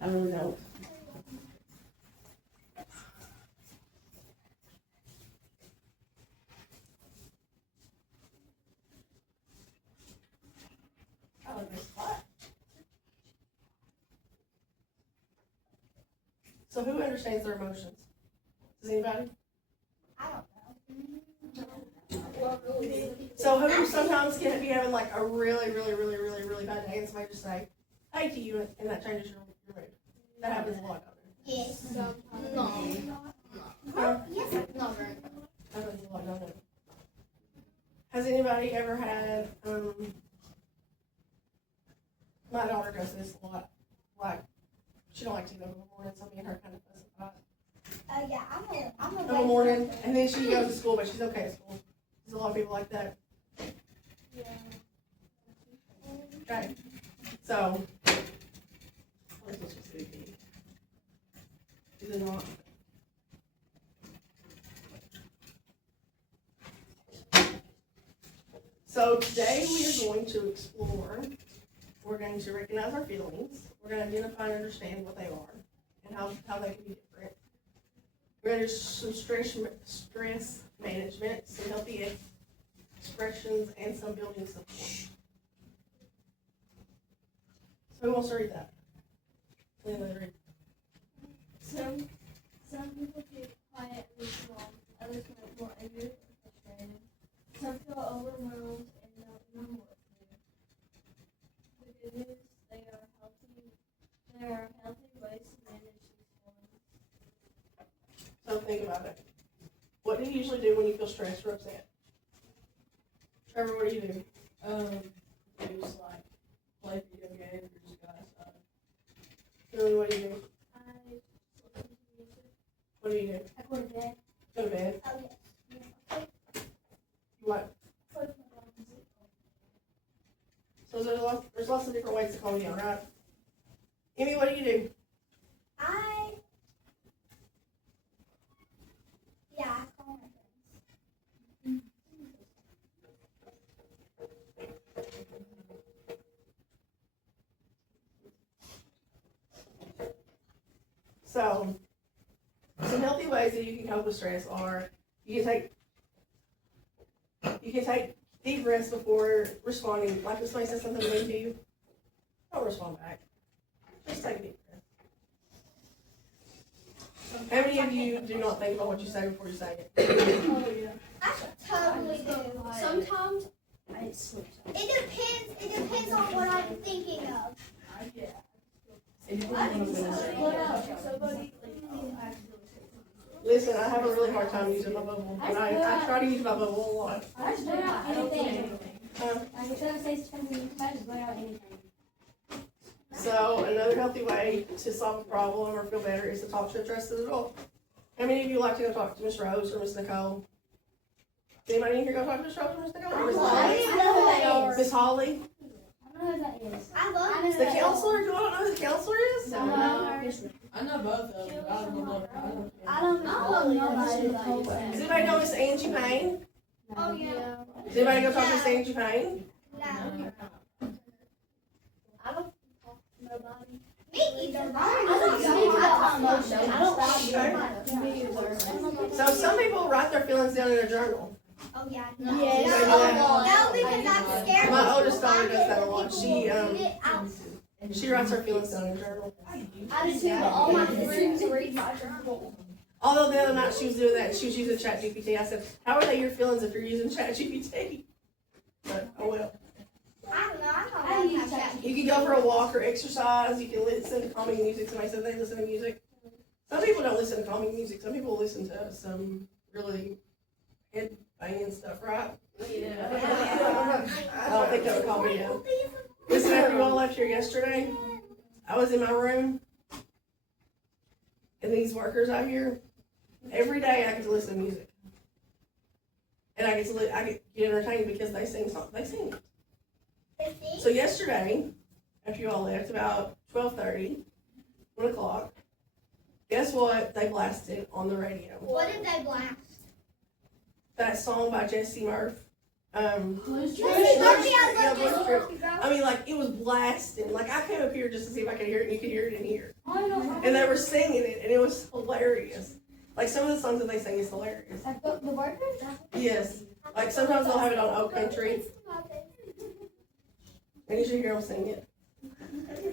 I really don't. I like this spot. So who understands their emotions? Does anybody? I don't So who sometimes can be having like a really bad day and somebody just say, hey to you, and that changes your mood. That happens a lot, doesn't it? Yes. No. Yes. Not very. That happens a lot, doesn't it? Has anybody ever had, my daughter does this a lot, like, she don't like to go in the morning, so me and her kind of fuss about it. Yeah, I'm a. In the morning, and then she goes to school, but she's okay at school. There's a lot of people like that. Yeah. Okay, so, what is this supposed to be? Is it not? So today we are going to explore, we're going to recognize our feelings, we're going to identify and understand what they are, and how they can be different. We're going to do some stress management, some healthy expressions, and some building support. So who wants to read that? Anybody read? Some people get quiet and leave alone. Others get more angry or frustrated. Some feel overwhelmed and don't know what to do. The good news, there are healthy ways to manage these feelings. So think about it. What do you usually do when you feel stressed or upset? Trevor, what do you do? Just like play video games or just go outside. Billy, what do you do? I listen to music. What do you do? I go to bed. Go to bed. Oh yes. What? So there's lots of different ways to calm down, right? Amy, what do you do? I call my friends. So, some healthy ways that you can cope with stress are you can take deep breaths before responding. Like if somebody says something mean to you, don't respond back. Just take a deep breath. How many of you do not think about what you say before you say it? I totally do. Sometimes I sleep. It depends on what I'm thinking of. Listen, I have a really hard time using my bubble, and I try to use my bubble a lot. I just blurt out anything. Um, Like instead of saying something, I just blurt out anything. So another healthy way to solve a problem or feel better is to talk to a trusted adult. How many of you like to go talk to Miss Rose or Miss Nicole? Anybody in here go talk to Miss Rose or Miss Nicole? Or Miss Holly? Miss Holly? I don't know who that is. I love The counselor? You don't know who the counselor is? No. I know both of them, but I don't know. I don't know nobody Does anybody know Miss Angie Payne? Oh yeah. Does anybody go talk to Miss Angie Payne? No. I don't talk to nobody. Me either. So some people write their feelings down in a journal. Oh yeah. Yes. No, because I'm scared. My oldest daughter does that a lot. She She writes her feelings down in a journal. I do too, but all my friends read my journal. Although the other night she was doing that, she was using ChatGPT. I said, how are they your feelings if you're using ChatGPT? But, oh well. I don't know. I I use don't know. You can go for a walk or exercise. You can listen to calming music. Somebody said they listen to music. Some people don't listen to calming music. Some people listen to some really head banging stuff, right? I don't think that would calm me down. Listen, after you all left here yesterday, I was in my room, and these workers out here, every day I get to listen to music, and I get entertained because they sing songs. They sing. So yesterday, after you all left, about 12:30, 1 o'clock, guess what they blasted on the radio? What did they blast? That song by Jesse Murph. Blues Yeah, Blues Trip. I mean, like, it was blasting. Like, I came up here just to see if I could hear it, and you could hear it in here. And they were singing it, and it was hilarious. Like, some of the songs that they sing is hilarious. The workers? Yes. Like, sometimes they'll have it on Oak Country, and you should hear them sing it.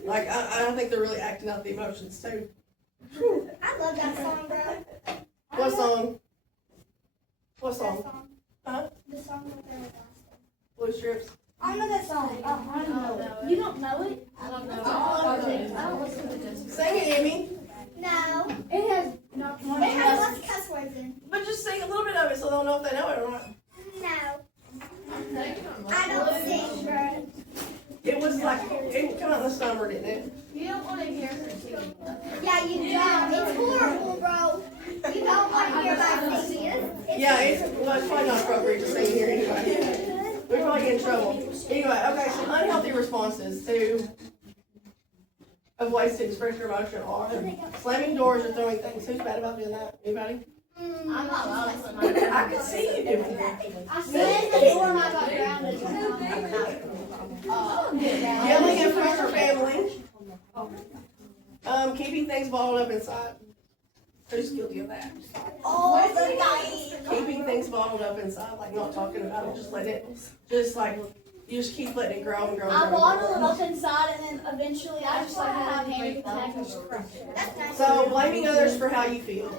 Like, I think they're really acting out the emotions, too. I love that song, bro. What song? What That song? song. Huh? The song that they're like. Blue Strips? I know that song. I don't know it. You don't know it? I don't know. I don't listen to this. Sing it, Emmy. No. It has not one. It has lots of cuss words in. But just sing a little bit of it so they'll know if they know it or not. No. I don't sing, bro. It was like, it came out in the summer, didn't it? You don't want to hear her sing. Yeah, you don't. It's horrible, bro. You don't want to hear my singing. Yeah, it's probably not appropriate to sing here anyway. We'd probably get in trouble. Anyway, okay, some unhealthy responses to of ways to express your emotion are slamming doors or throwing things. Who's bad about doing that? Anybody? I'm not allowed to sing my I could see you doing that. I slammed the door and I got grounded. Yelling at friends or family. Keeping things bottled up inside. Who's guilty of that? All the night. Keeping things bottled up inside, like not talking about it, just letting it, just like, you just keep letting it grow and grow and I grow. bottle it up inside and then eventually I just like have panic attack and just crush it. So, blaming others for how you feel.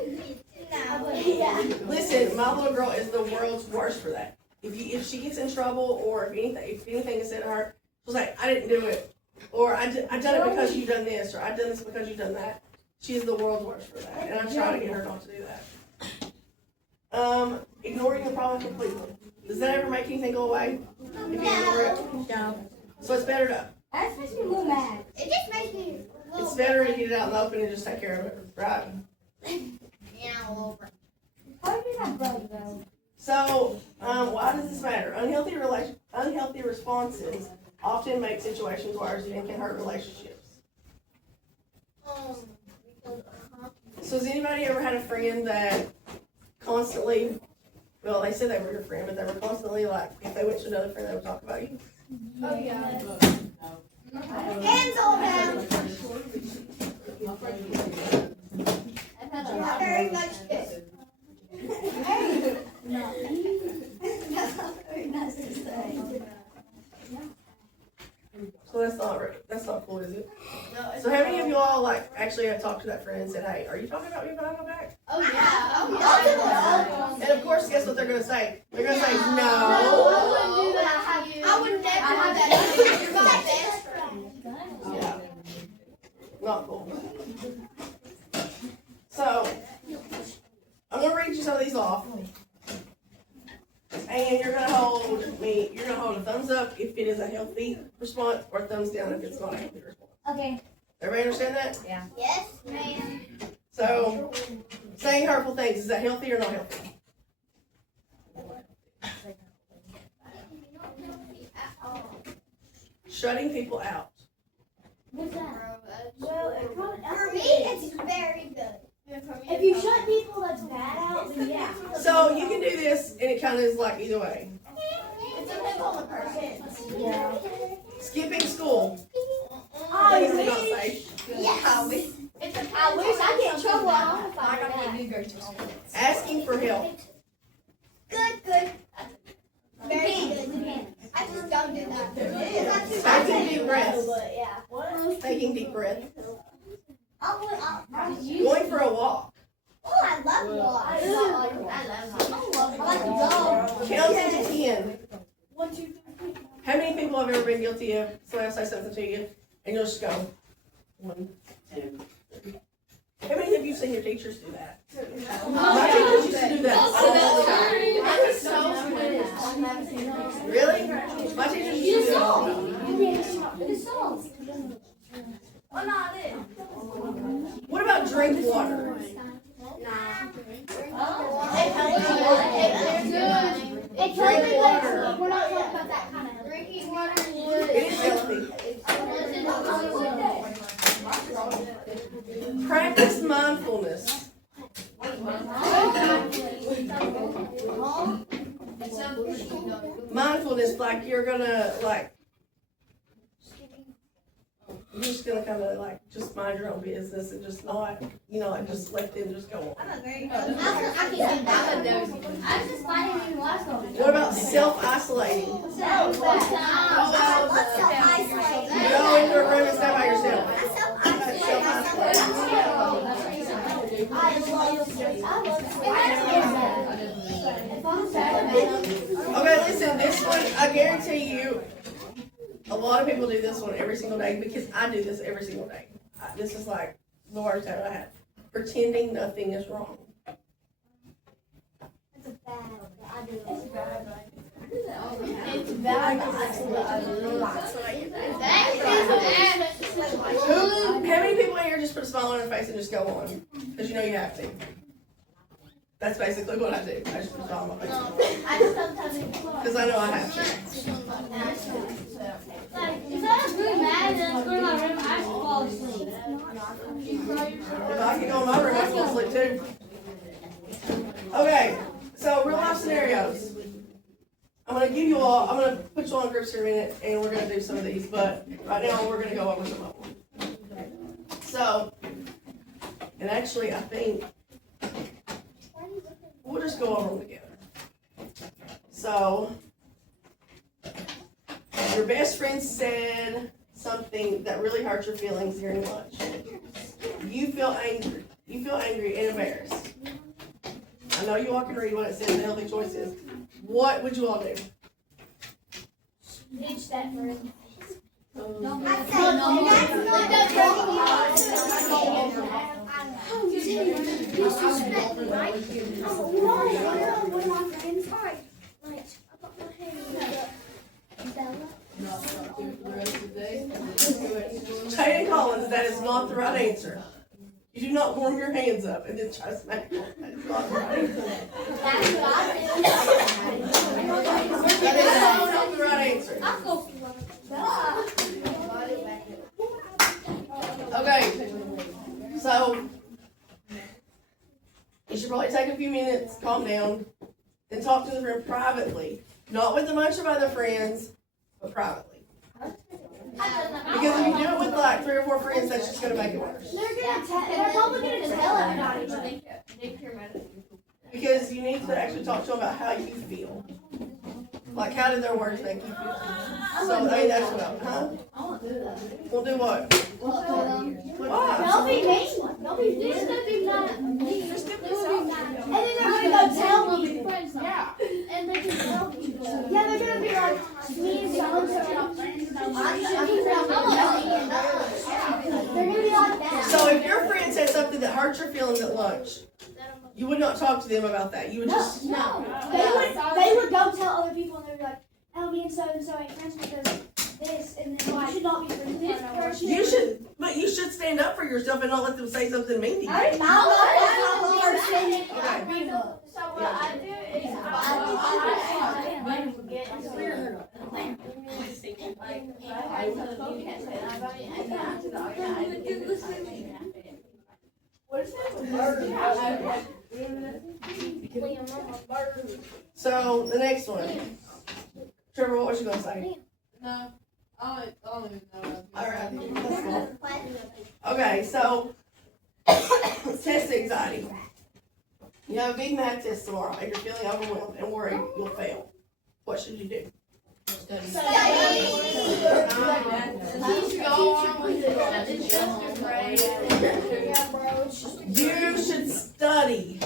No. Yeah. Listen, my little girl is the world's worst for that. If she gets in trouble or if anything is said to her, she's like, I didn't do it. Or I done it because you done this, or I done this because you done that. She is the world's worst for that. And I try to get her not to do that. Ignoring the problem completely. Does that ever make anything go away? If you ignore it? No. So it's better to, That makes me a little mad. It just makes me a little it's better to get it out in the open and just take care of it, right? Yeah, a little bit. How do you have brother though? So, why does this matter? Unhealthy responses often make situations worse and can hurt relationships. So has anybody ever had a friend that constantly, well, they said they were your friend, but they were constantly like, if they went to another friend, they would talk about you? Oh, yeah. Hands all down. Not very much good. No. That's not very nice to say. So that's not cool, is it? No, it's So how many of you all like actually have talked to that friend and said, hey, are you talking about me behind my back? Oh, yeah. Oh, Yeah. And of course, guess what they're gonna say? They're gonna say, I no. wouldn't do that to you. I would never do that. You're my best friend. Yeah. Not cool. So, I'm gonna read you some of these off. And you're gonna hold a thumbs up if it is a healthy response, or a thumbs down if it's not a healthy response. Okay. Everybody understand that? Yes, ma'am. So, saying hurtful things, is that healthy or not healthy? Shutting people out. What's that? Well, For me, it's very good. If you shut people that's bad out, then yeah. So, you can do this, and it kind of is like either way. It depends on the person. Yeah. Skipping school. I Things are not wish. safe. Yes. I wish I get in trouble. I don't find that. Asking for help. Good. Very good. I just don't do that. Taking deep breaths. But yeah. Taking deep breath. I'll Going for a walk. Oh, I love walks. I like to go. Counting to 10. 1, 2, 3. How many people have ever been guilty of somebody will say something to you and you'll just go 1, 2, 3. How many of you seen your teachers do that? My teachers used to do that all the time. Really? My teachers used to do that all the time. What about drink water? Drink water. We're not talking about that kind of Drinking water It is healthy. Practice mindfulness. Mindfulness, like you're gonna You're just gonna kind of like, just mind your own business and just not, like just let them just go on. I just fighting in Glasgow. What about self-isolating? You go into a room and stay by yourself. That's self-isolating. Okay, listen, this one, I guarantee you, a lot of people do this one every single day because I do this every single day. This is like the worst habit I have. Pretending nothing is wrong. It's bad. How many people in here just put a smile on their face and just go on? Because you know you have to. That's basically what I do. I just put a smile on my face. Because I know I have to. If I was really mad and I go to my room, I just fall asleep. If I can go in my room, I fall asleep too. Okay, so real life scenarios. I'm gonna put you all in groups here in a minute, and we're gonna do some of these, but right now we're gonna go over some of them. So, and actually I think we'll just go over them together. So, your best friend said something that really hurt your feelings during lunch. You feel angry. You feel angry and embarrassed. I know you all can read what it says in Healthy Choices. What would you all do? Ditch that friend. Jayden Collins, that is not the right answer. You do not warm your hands up and then try to smack them. That is not the right answer. That is not the right answer. Okay, so you should probably take a few minutes, calm down, and talk to the friend privately. Not with a bunch of other friends, but privately. Because if you do it with like 3 or 4 friends, that's just gonna make it worse. They're probably gonna tell everybody. Because you need to actually talk to them about how you feel. Like, how did their words make you feel? So, I mean, that's what We'll do what? Why? They'll be mean. They'll be just gonna be mad. And then they're gonna go tell people. Yeah. And they can tell people. Yeah, they're gonna be like, me and so-and-so are not friends. They're gonna be like that. So, if your friend said something that hurt your feelings at lunch, you would not talk to them about that. You would just. No. They would go tell other people and they'd be like, oh, me and so-and-so ain't friends because this, and then you should not be friends with this person. But you should stand up for yourself and not let them say something mean to you. Okay. So what I do is I forget to I tell them you can't say that about me, and then after the argument, I do this. What is that? So, the next one. Trevor, what was you going to say? No, I don't even know. Alright, that's cool. Okay, so, test anxiety. You have a big math test tomorrow, and you're feeling overwhelmed and worried you'll fail. What should you do? You should study.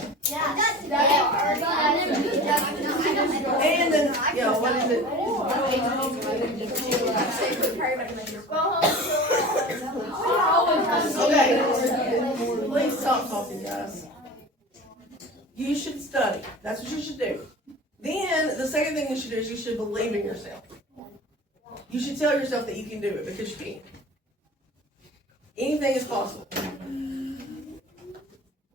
And then, what is it? Okay, please stop talking, guys. You should study. That's what you should do. Then, the second thing you should do is you should believe in yourself. You should tell yourself that you can do it because you can. Anything is possible.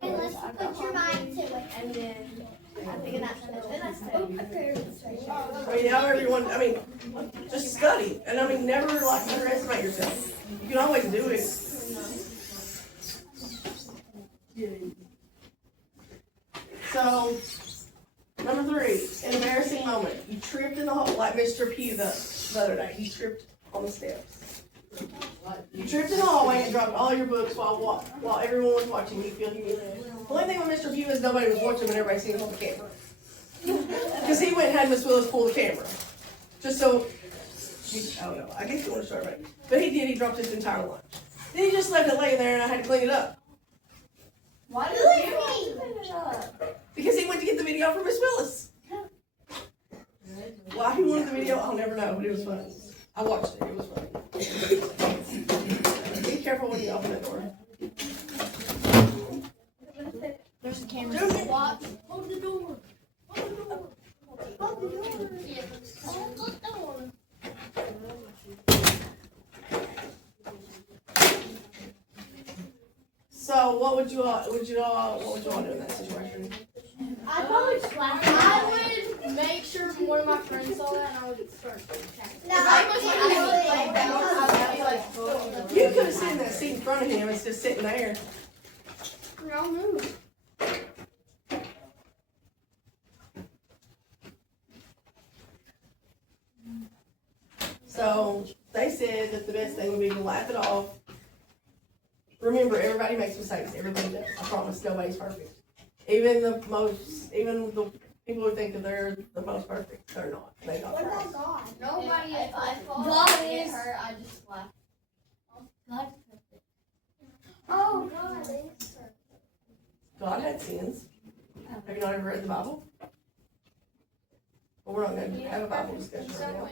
Unless you put your mind to it. And then I think that's However you want, just study. And never underestimate yourself. You can always do it. So, number 3, an embarrassing moment. You tripped in the hall, like Mr. P the other day. He tripped on the steps. You tripped in the hallway and dropped all your books while everyone was watching. You feel humiliated. The only thing with Mr. Pugh is nobody was watching and everybody seen him on the camera. Because he went and had Miss Willis pull the camera. Just so, I don't know, I guess you want to start right. But he did, he dropped his entire lunch. Then he just left it laying there and I had to clean it up. Why did you clean it up? Because he went to get the video from Miss Willis. Why he wanted the video, I'll never know, but it was funny. I watched it, it was funny. Be careful when you open that door. There's the camera. Hold the door. Hold the door. Hold the door. Yeah. Hold the door. So what would you all do in that situation? I'd probably slap him. I would make sure one of my friends saw that and I would start attacking. No, You could have sat in that seat in front of him, it's just sitting there. I'll move. So they said that the best thing would be to laugh it off. Remember, everybody makes mistakes. Everybody does. I promise, nobody's perfect. Even the people who think that they're the most perfect, they're not. They not. What about God? Nobody, if I fall God and get is- hurt, I just laugh. God. Oh, God is. God had sins. Have you not ever read the Bible? Well, we're not going to have a Bible discussion right now.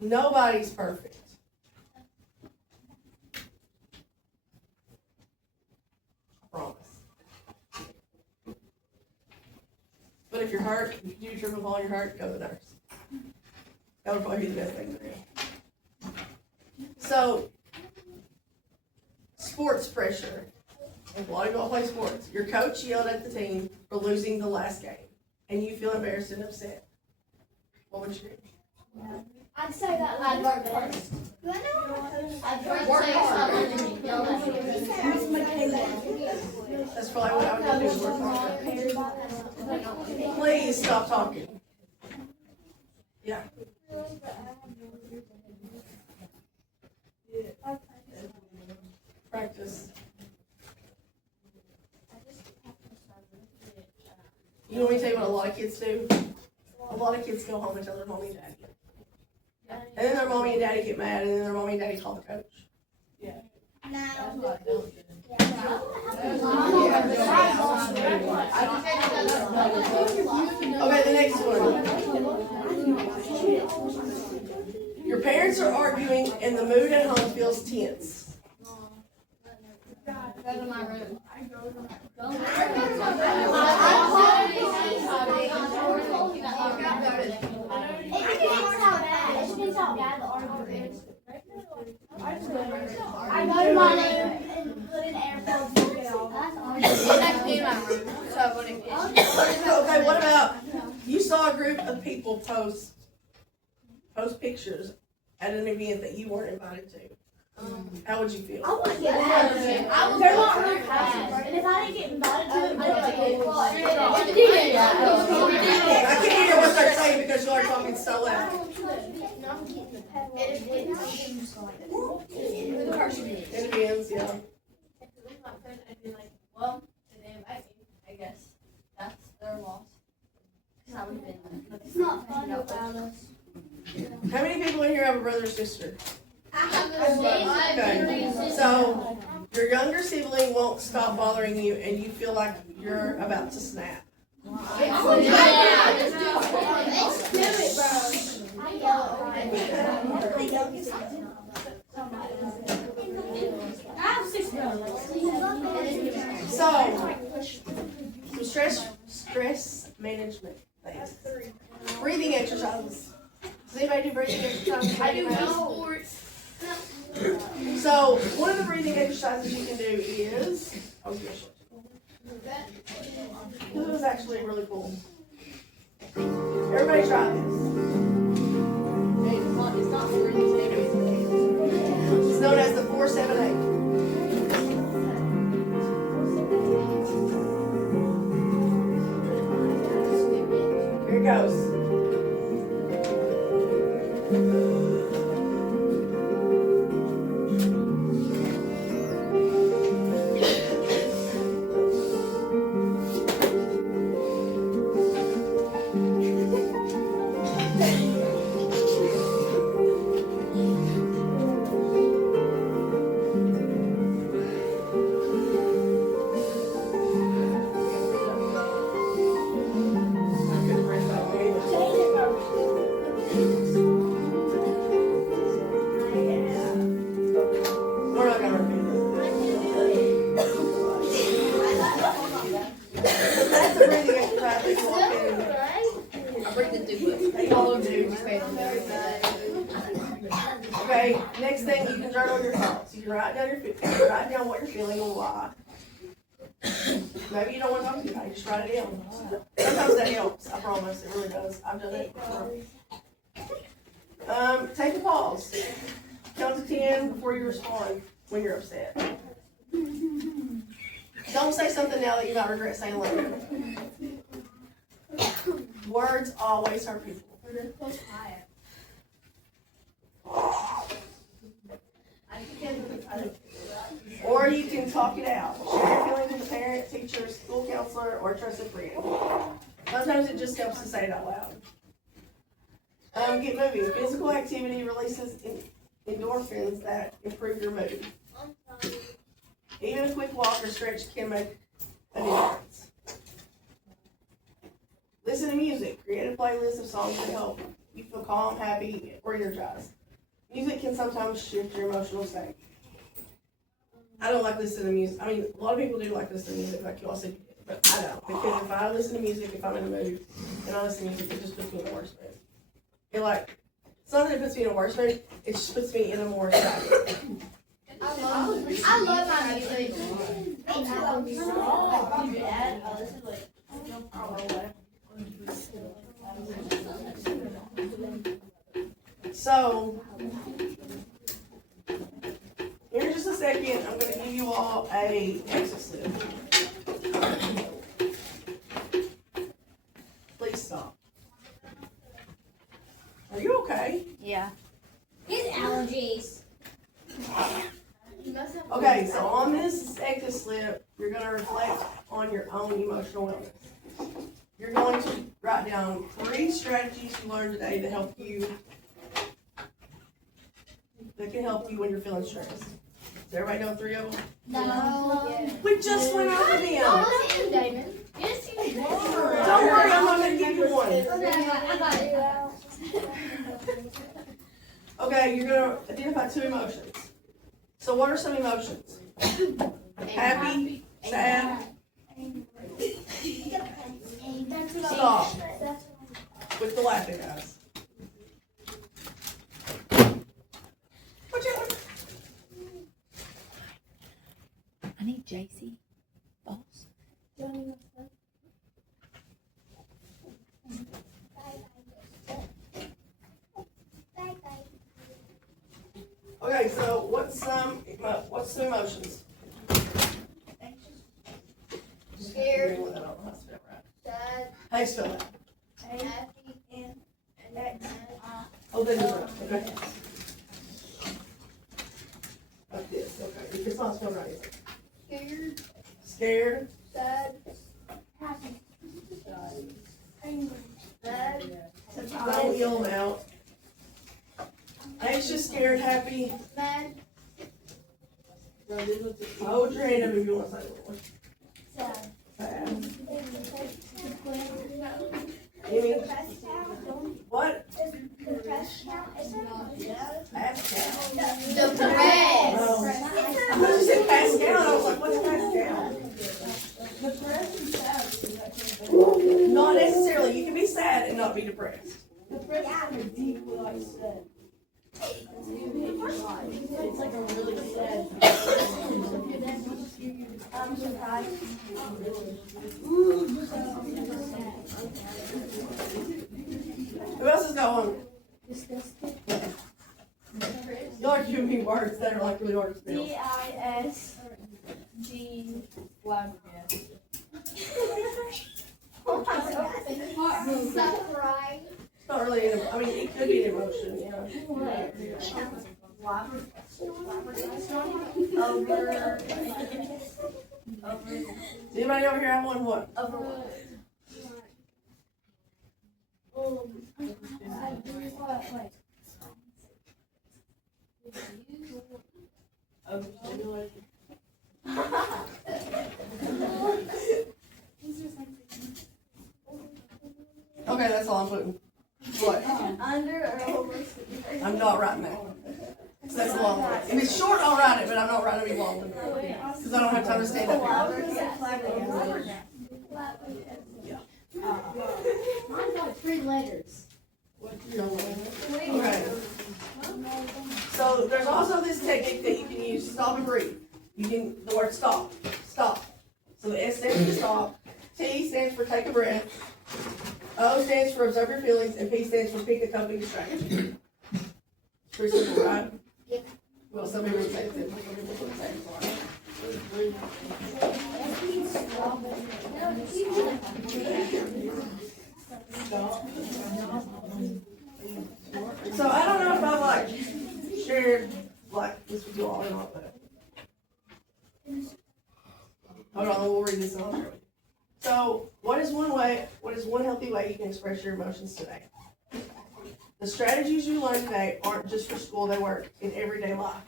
Nobody's perfect. I promise. But if you're hurt, if you do trip and fall and you're hurt, go to the nurse. That would probably be the best thing to do. So, sports pressure. If a lot of y'all play sports, your coach yelled at the team for losing the last game, and you feel embarrassed and upset. What would you do? I'd say that. I'd work hard. I'd work hard. That's probably what I would do. Work hard. Please stop talking. Yeah. Practice. You know what I tell you what a lot of kids do? A lot of kids go home and tell their mommy and daddy. And then their mommy and daddy get mad, and then their mommy and daddy call the coach. Okay, the next one. Your parents are arguing, and the mood at home feels tense. Go to my room. It depends how bad. It depends how bad the argument is. I go to my room and put in AirPods and get off. Okay, what about, you saw a group of people post pictures at an event that you weren't invited to. How would you feel? I want to get mad. They're not really passive. And if I didn't get invited to it, I can't hear what they're saying because you are talking so loud. It depends, yeah. I'd be like, well, did they invite me? I guess that's their loss. Because I would have been like, it's not fun without us. How many people in here have a brother or sister? okay. Okay, so your younger sibling won't stop bothering you and you feel like you're about to snap. So, some stress management things. Breathing exercises. Does anybody do breathing exercises? I do sports. So, one of the breathing exercises you can do is, I was going to show you. This is actually really cool. Everybody try this. It's not breathing. It's known as the 4-7-8. Here it goes. journal your thoughts. You can write down write down what you're feeling and why. Maybe you don't want to talk to anybody, just write it down. Sometimes that helps, I promise, it really does. I've done it before. Take a pause. Count to 10 before you respond when you're upset. Don't say something now that you might regret saying later. Words always hurt people. Or you can talk it out. Share your feelings with a parent, teacher, school counselor, or a trusted friend. Sometimes it just helps to say it out loud. Get moving. Physical activity releases endorphins that improve your mood. Even a quick walk or stretch can make a difference. Listen to music. Create a playlist of songs that help you feel calm, happy, or energized. Music can sometimes shift your emotional state. I don't like listening to music. I mean, a lot of people do like listening to music, like you all said, but I don't. Because if I listen to music, if I'm in a mood, and I listen to music, it just puts me in a worse mood. It's not that it puts me in a worse mood, it just puts me in a more excited. I love my music. So, here in just a second, I'm going to give you all a exit slip. Please stop. Are you okay? Yeah. His allergies. Okay, so on this exit slip, you're going to reflect on your own emotional wellness. You're going to write down 3 strategies you learned today that can help you when you're feeling stressed. Does everybody know 3 of them? No. We just went over them. Damon. Yes, you did. Don't worry, I'm not going to give you one. Okay, I got it. Okay, you're going to identify 2 emotions. So what are some emotions? Happy, sad. Stop with the laughing, guys. Watch out. I need JC. Boss. Okay, so what's some emotions? Scared. Sad. How you spell that? Happy. Oh, then you're right. Okay. Like this. Okay. If it's not spelled right, is it? Scared. Scared. Sad. Happy. Angry. Sad. Don't yell them out. Anxious, scared, happy. Mad. Hold your hand up if you want to say one. Sad. Sad. Amy? What? Pass count. Depressed. Oh. I thought you said pass count. I was like, what's pass count? Not necessarily. You can be sad and not be depressed. Depression is deeply like sad. It's like a really sad. I'm surprised. Who else has got one? Y'all are giving me words that are like really hard to spell. DISG flabbergasted. Surprise. It's not really an, I mean, it could be an emotion, yeah. Does anybody over here have one? What? Overstimulated. Okay, that's all I'm putting. What? Under or over. I'm not writing that. 'Cause that's a long one. If it's short, I'll write it, but I'm not writing any long one. Because I don't have time to stand up here. Mine got 3 letters. Okay. So there's also this technique that you can use to stop and breathe. You can, the word stop, stop. So the S stands for stop, T stands for take a breath, O stands for observe your feelings, and P stands for pick a coping distraction. Pretty simple, right? Yeah. Well, some people would say it's simple, some people would say it's hard. So I don't know if I like shared like this with you all or not, but hold on, we'll read this and I'll share with you. So what is one healthy way you can express your emotions today? The strategies you learn today aren't just for school, they work in everyday life.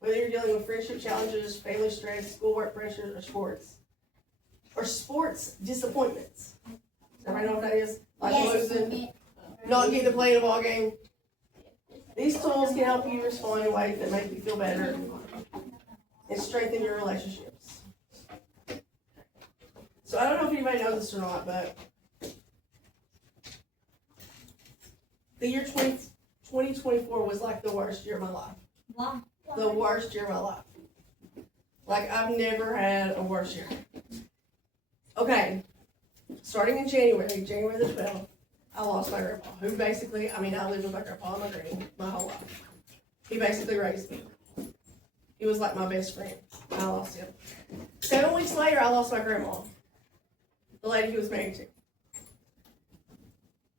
Whether you're dealing with friendship challenges, family stress, schoolwork pressures, or sports disappointments. Does everybody know what that is? Like losing, not getting to play in a ball game. These tools can help you respond in ways that make you feel better and strengthen your relationships. So I don't know if anybody knows this or not, but the year 2024 was like the worst year of my life. Wow. The worst year of my life. Like, I've never had a worse year. Okay, starting in January the 12th, I lost my grandpa, who basically, I lived with my grandpa and my granny my whole life. He basically raised me. He was like my best friend. I lost him. 7 weeks later, I lost my grandma, the lady he was married to.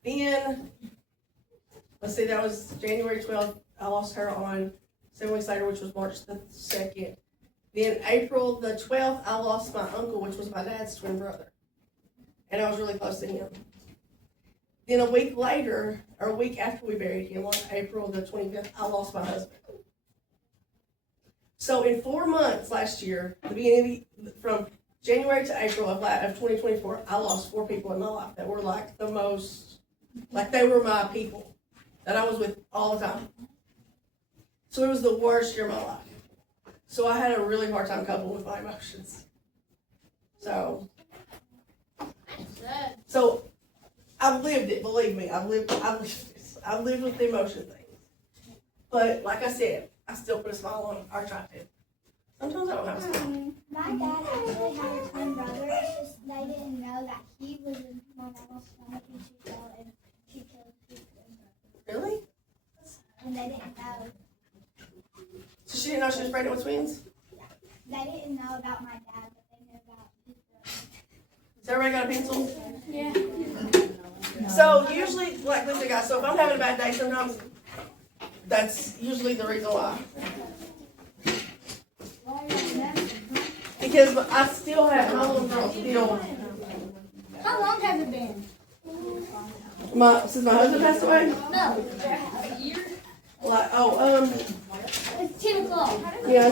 Then, let's see, that was January 12th. I lost her on 7 weeks later, which was March the 2nd. Then April the 12th, I lost my uncle, which was my dad's twin brother. And I was really close to him. Then a week later, or a week after we buried him, on April the 25th, I lost my husband. So in 4 months last year, the beginning from January to April of 2024, I lost 4 people in my life that were like the most, like they were my people that I was with all the time. So it was the worst year of my life. So I had a really hard time coping with my emotions. So I've lived it, believe me. I've lived with the emotion thing. But like I said, I still put a smile on, or try to. Sometimes I don't have a smile. My dad actually had a twin brother. It's just they didn't know that he was in my grandma's stomach and she fell and she killed his twin brother. Really? And they didn't know. So she didn't know she was pregnant with twins? They didn't know about my dad, but they knew about his brother. Has everybody got a pencil? Yeah. So usually, like listen guys, so if I'm having a bad day sometimes, that's usually the reason why. Because I still have my little girl still. How long has it been? Since my husband passed away? No. Like, It's 10 o'clock. yeah,